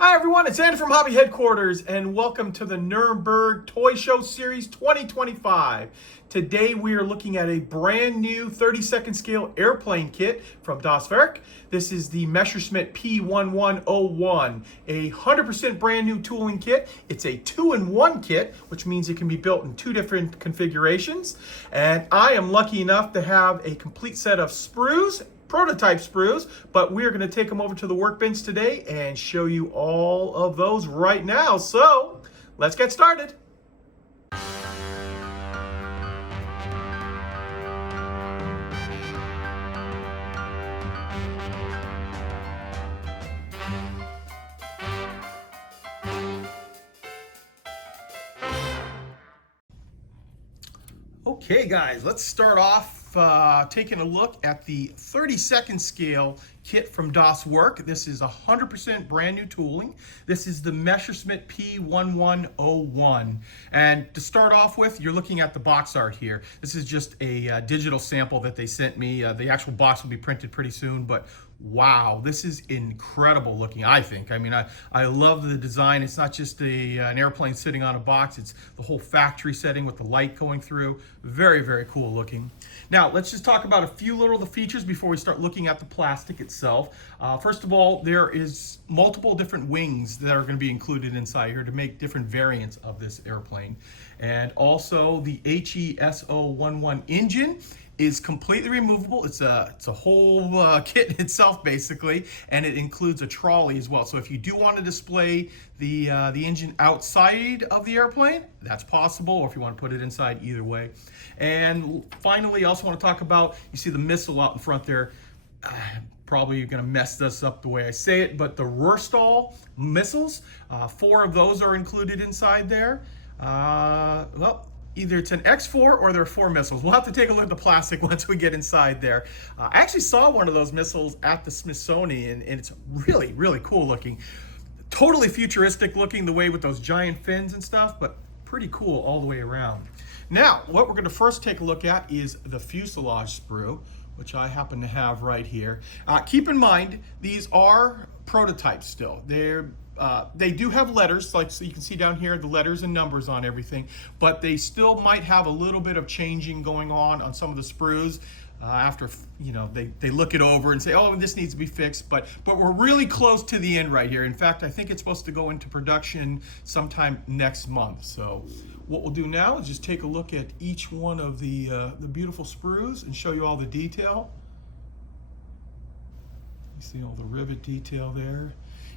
Hi everyone, it's Andy from Hobby Headquarters and welcome to the Nuremberg Toy Show Series 2025. Today we are looking at a brand new 32nd scale airplane kit from WERK. This is the Messerschmitt P.1101, a 100% brand new tooling kit. It's a 2-in-1 kit, which means it can be built in 2 different configurations. And I am lucky enough to have a complete set of sprues, prototype sprues, but we're going to take them over to the workbench today and show you all of those right now. So let's get started. Okay guys, let's start off taking a look at the 32nd scale kit from WERK. This is 100% brand new tooling. This is the Messerschmitt P.1101. And to start off with, you're looking at the box art here. This is just a digital sample that they sent me. The actual box will be printed pretty soon, but wow, this is incredible looking, I think. I mean, I love the design. It's not just an airplane sitting on a box. It's the whole factory setting with the light going through. Very, very cool looking. Now, let's just talk about a few little of the features before we start looking at the plastic itself. First of all, there is multiple different wings that are going to be included inside here to make different variants of this airplane. And also the HESO11 engine is completely removable. It's a whole kit itself basically, and it includes a trolley as well. So if you do want to display the engine outside of the airplane, that's possible, or if you want to put it inside, either way. And finally, I also want to talk about, you see the missile out in front there. Probably going to mess this up the way I say it, but the Rurstall missiles, 4 of those are included inside there. Well, either it's an X4 or there are 4 missiles. We'll have to take a look at the plastic once we get inside there. I actually saw one of those missiles at the Smithsonian, and it's really, really cool looking. Totally futuristic looking, the way with those giant fins and stuff, but pretty cool all the way around. Now, what we're going to first take a look at is the fuselage sprue, which I happen to have right here. Keep in mind, these are prototypes still. They do have letters, like so you can see down here, the letters and numbers on everything, but they still might have a little bit of changing going on some of the sprues. After they look it over and say, oh, this needs to be fixed, but we're really close to the end right here. In fact, I think it's supposed to go into production sometime next month. So what we'll do now is just take a look at each one of the beautiful sprues and show you all the detail. You see all the rivet detail there.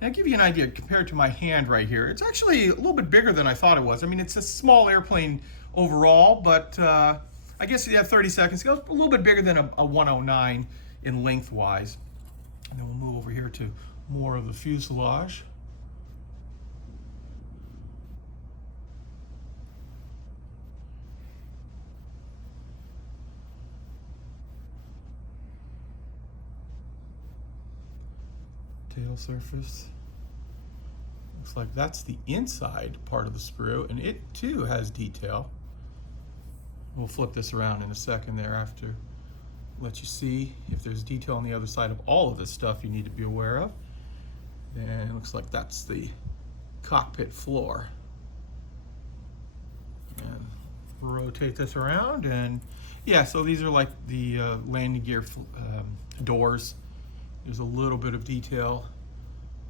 And I'll give you an idea compared to my hand right here. It's actually a little bit bigger than I thought it was. I mean, it's a small airplane overall, but I guess you have 30 seconds. It goes a little bit bigger than a 109 in lengthwise. And then we'll move over here to more of the fuselage. Tail surface. Looks like that's the inside part of the sprue, and it too has detail. We'll flip this around in a second there after let you see if there's detail on the other side of all of this stuff you need to be aware of. And it looks like that's the cockpit floor. And rotate this around, and yeah, so these are like the landing gear doors. There's a little bit of detail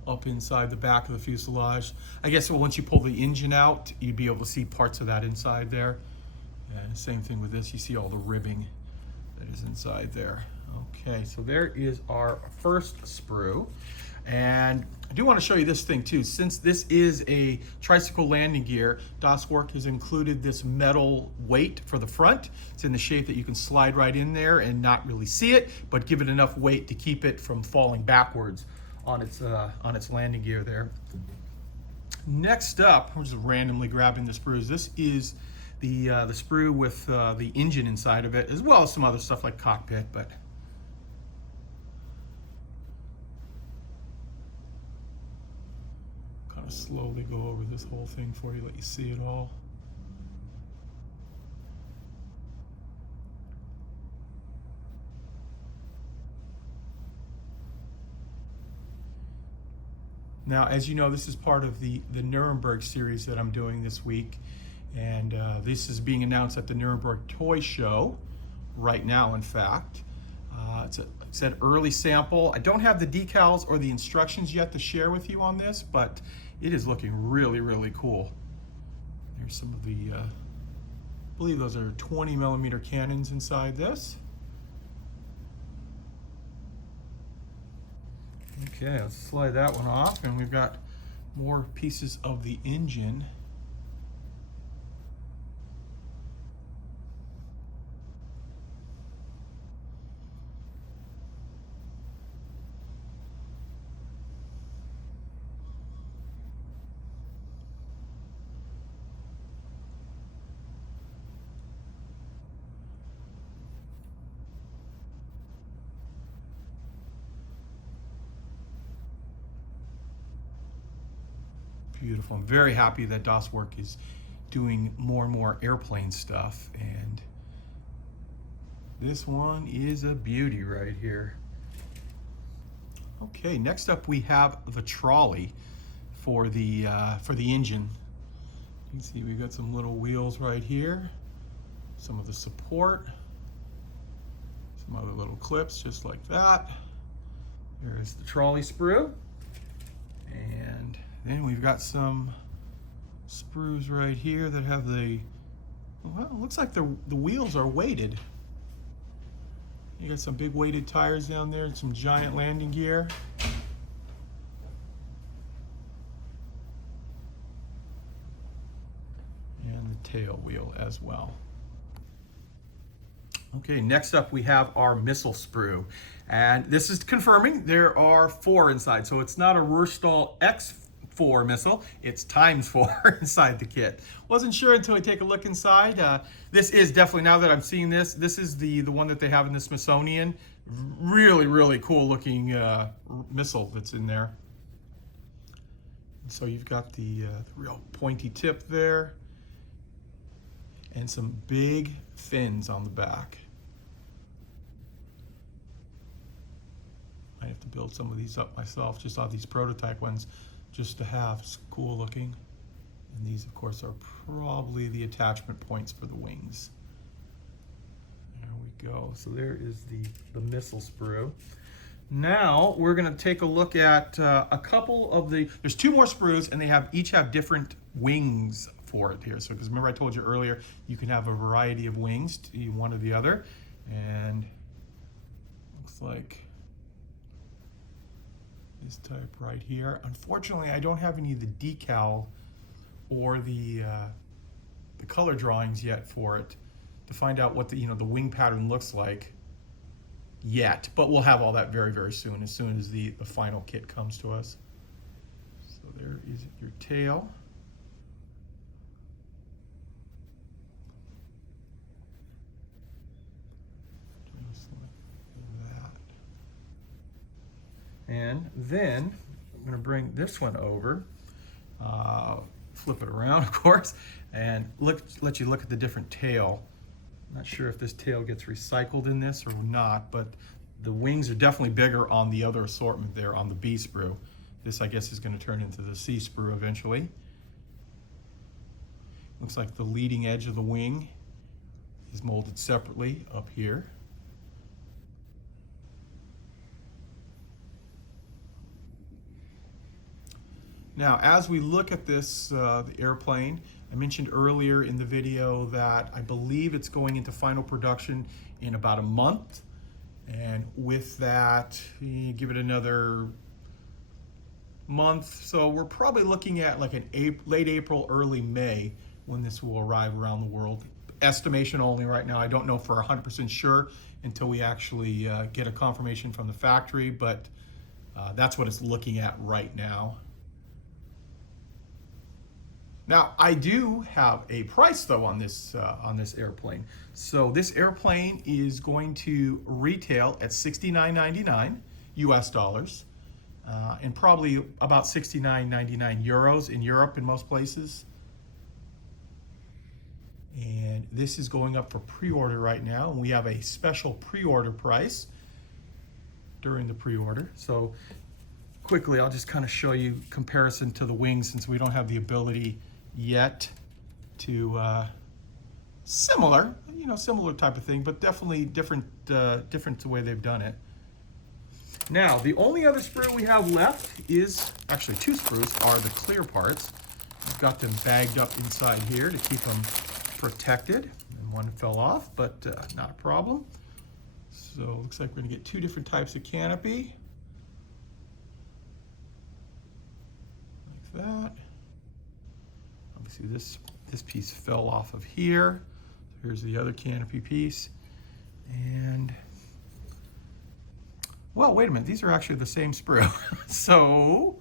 up inside the back of the fuselage. I guess once you pull the engine out, you'd be able to see parts of that inside there. And same thing with this, you see all the ribbing that is inside there. Okay, so there is our first sprue. And I do want to show you this thing too. Since this is a tricycle landing gear, WERK has included this metal weight for the front. It's in the shape that you can slide right in there and not really see it, but give it enough weight to keep it from falling backwards on its landing gear there. Next up, I'm just randomly grabbing the sprues. This is the sprue with the engine inside of it, as well as some other stuff like cockpit, but kind of slowly go over this whole thing for you, let you see it all. Now, as you know, this is part of the Nuremberg series that I'm doing this week, and this is being announced at the Nuremberg Toy Show right now, in fact. It's an early sample. I don't have the decals or the instructions yet to share with you on this, but it is looking really, really cool. There's some of the, I believe those are 20mm cannons inside this. Okay, let's slide that one off, and we've got more pieces of the engine. Beautiful. I'm very happy that Das WERK is doing more and more airplane stuff, and this one is a beauty right here. Okay, next up we have the trolley for the engine. You can see we've got some little wheels right here, some of the support, some other little clips just like that. There's the trolley sprue, and then we've got some sprues right here that have the, well, it looks like the wheels are weighted. You got some big weighted tires down there and some giant landing gear. And the tail wheel as well. Okay, next up we have our missile sprue. And this is confirming there are 4 inside, so it's not a Rurstall X4 missile, it's ×4 inside the kit. Wasn't sure until we take a look inside. This is definitely, now that I'm seeing this is the one that they have in the Smithsonian. Really, really cool looking missile that's in there. And so you've got the real pointy tip there, and some big fins on the back. I have to build some of these up myself, just saw these prototype ones just to have. It's cool looking. And these, of course, are probably the attachment points for the wings. There we go. So there is the missile sprue. Now we're going to take a look at a couple of there's 2 more sprues, and they each have different wings for it here. So, because remember I told you earlier, you can have a variety of wings, one or the other. And looks like this type right here. Unfortunately, I don't have any of the decal or the color drawings yet for it to find out what the wing pattern looks like yet. But we'll have all that very, very soon as the final kit comes to us. So there is your tail. Just like that. And then I'm going to bring this one over, flip it around, of course, and let you look at the different tail. I'm not sure if this tail gets recycled in this or not, but the wings are definitely bigger on the other assortment there on the B sprue. This, I guess, is going to turn into the C sprue eventually. Looks like the leading edge of the wing is molded separately up here. Now, as we look at this, the airplane, I mentioned earlier in the video that I believe it's going into final production in about a month. And with that, give it another month. So we're probably looking at like late April, early May when this will arrive around the world. Estimation only right now. I don't know for 100% sure until we actually get a confirmation from the factory, but that's what it's looking at right now. Now, I do have a price though on this airplane. So this airplane is going to retail at $69.99 US dollars, and probably about 69.99 euros in Europe in most places. And this is going up for pre-order right now, and we have a special pre-order price during the pre-order. So quickly, I'll just kind of show you comparison to the wings since we don't have the ability yet to similar, similar type of thing, but definitely different the way they've done it. Now, the only other sprue we have left is, actually 2 sprues, are the clear parts. I've got them bagged up inside here to keep them protected. And one fell off, but not a problem. So it looks like we're gonna get 2 different types of canopy. Like that. Obviously this piece fell off of here. So here's the other canopy piece. And, well, wait a minute, these are actually the same sprue. So,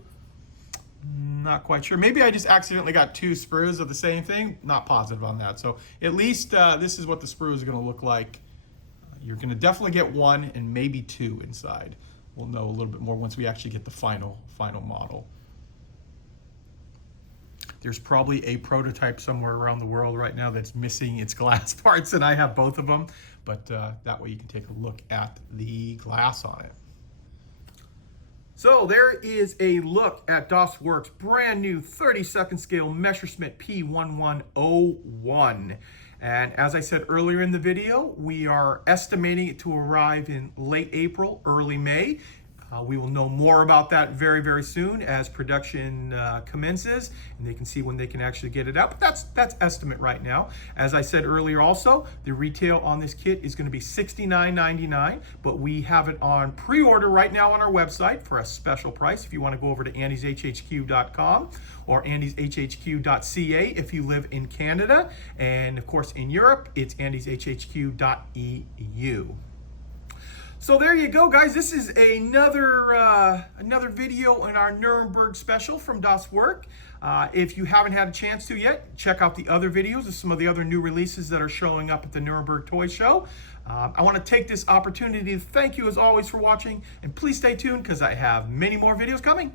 not quite sure. Maybe I just accidentally got 2 sprues of the same thing. Not positive on that. So at least this is what the sprue is gonna look like. You're gonna definitely get 1 and maybe 2 inside. We'll know a little bit more once we actually get the final model. There's probably a prototype somewhere around the world right now that's missing its glass parts, and I have both of them, but that way you can take a look at the glass on it. So there is a look at Das Werk's brand new 32nd scale Messerschmitt P.1101. And as I said earlier in the video, we are estimating it to arrive in late April, early May. We will know more about that very, very soon as production commences, and they can see when they can actually get it out. But that's estimate right now. As I said earlier also, the retail on this kit is going to be $69.99, but we have it on pre-order right now on our website for a special price if you want to go over to andyshhq.com or andyshhq.ca if you live in Canada. And of course in Europe, it's andyshhq.eu. So there you go, guys. This is another video in our Nuremberg special from Das Werk. If you haven't had a chance to yet, check out the other videos of some of the other new releases that are showing up at the Nuremberg Toy Show. I want to take this opportunity to thank you as always for watching, and please stay tuned because I have many more videos coming.